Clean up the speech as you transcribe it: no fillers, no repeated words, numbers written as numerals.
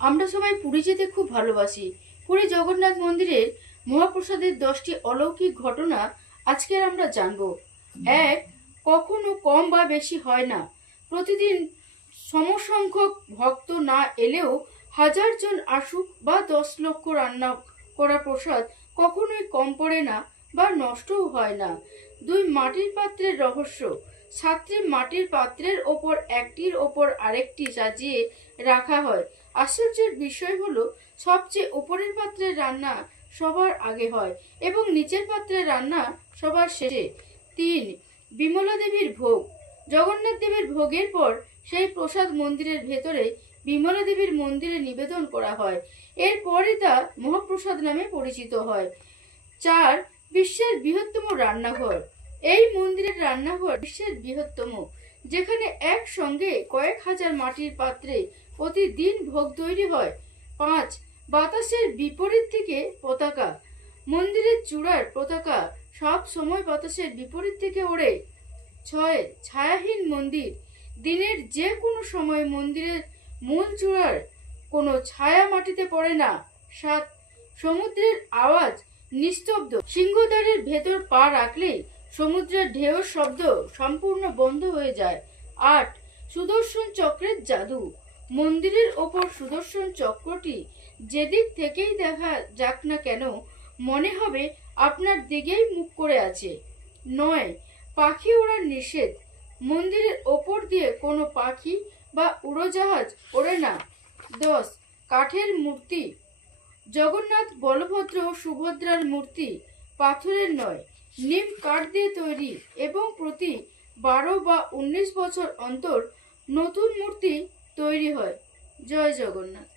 আমরা সবাই পুরী যেতে খুব ভালোবাসি। পুরী জগন্নাথ মন্দিরের মহাপ্রসাদের 10টি অলৌকিক ঘটনা আজকের আমরা জানব। এক, কখনো কম বা বেশি হয় না। প্রতিদিন সমসংখ্যক ভক্ত না এলেও হাজার জন আসুক বা 10 লক্ষ রান্না করা প্রসাদ কখনোই কম পড়ে না বা নষ্টও হয় না। দুই, মাটির পাত্রের রহস্য। 7টি মাটির পাত্রের ওপর একটির ওপর আরেকটি সাজিয়ে রাখা হয়। আশ্চর্যের বিষয় হলো সবচেয়ে উপরের পাত্রের রান্না সবার আগে হয় এবং নিচের পাত্রের রান্না সবার শেষে। 3, বিমলা দেবীর ভোগ। জগন্নাথ দেবের ভোগের পর সেই প্রসাদ মন্দিরের ভেতরে বিমলা দেবীর মন্দিরে নিবেদন করা হয়। এরপরই তা মহাপ্রসাদ নামে পরিচিত হয়। 4, বিশ্বের বৃহত্তম রান্নাঘর। এই মন্দিরের রান্নাঘর বিশ্বের বৃহত্তম, যেখানে একসঙ্গে কয়েক হাজার মাটির পাত্রে প্রতিদিন ভোগ তৈরি হয়। 5, বাতাসের বিপরীত দিকে পতাকা। মন্দিরের চূড়ার পতাকা সব সময় বাতাসের বিপরীত থেকে ওড়ে। 6, ছায়াহীন মন্দির। দিনের যে কোনো সময় মন্দিরের মূল চূড়ার কোনো ছায়া মাটিতে পড়ে না। 7, সমুদ্রের আওয়াজ নিস্তব্ধ। সিংহদ্বারের ভেতর পা রাখলেই সমুদ্রের ঢেউর শব্দ সম্পূর্ণ বন্ধ হয়ে যায়। 8, সুদর্শন চক্রের জাদু। মন্দিরের ওপর সুদর্শন চক্রটি যেদিক থেকেই দেখা যাক না কেন মনে হবে আপনার দিকেই মুখ করে আছে। 9, পাখি ওড়ার নিষেধ। মন্দিরের ওপর দিয়ে কোনো পাখি বা উড়োজাহাজ ওড়ে না। 10, কাঠের মূর্তি। জগন্নাথ, বলভদ্র ও সুভদ্রার মূর্তি পাথরের নয়, নিম কাঠ দিয়ে তৈরি এবং প্রতি 12 বা 19 বছর অন্তর নতুন মূর্তি তৈরি হয়। জয় জগন্নাথ।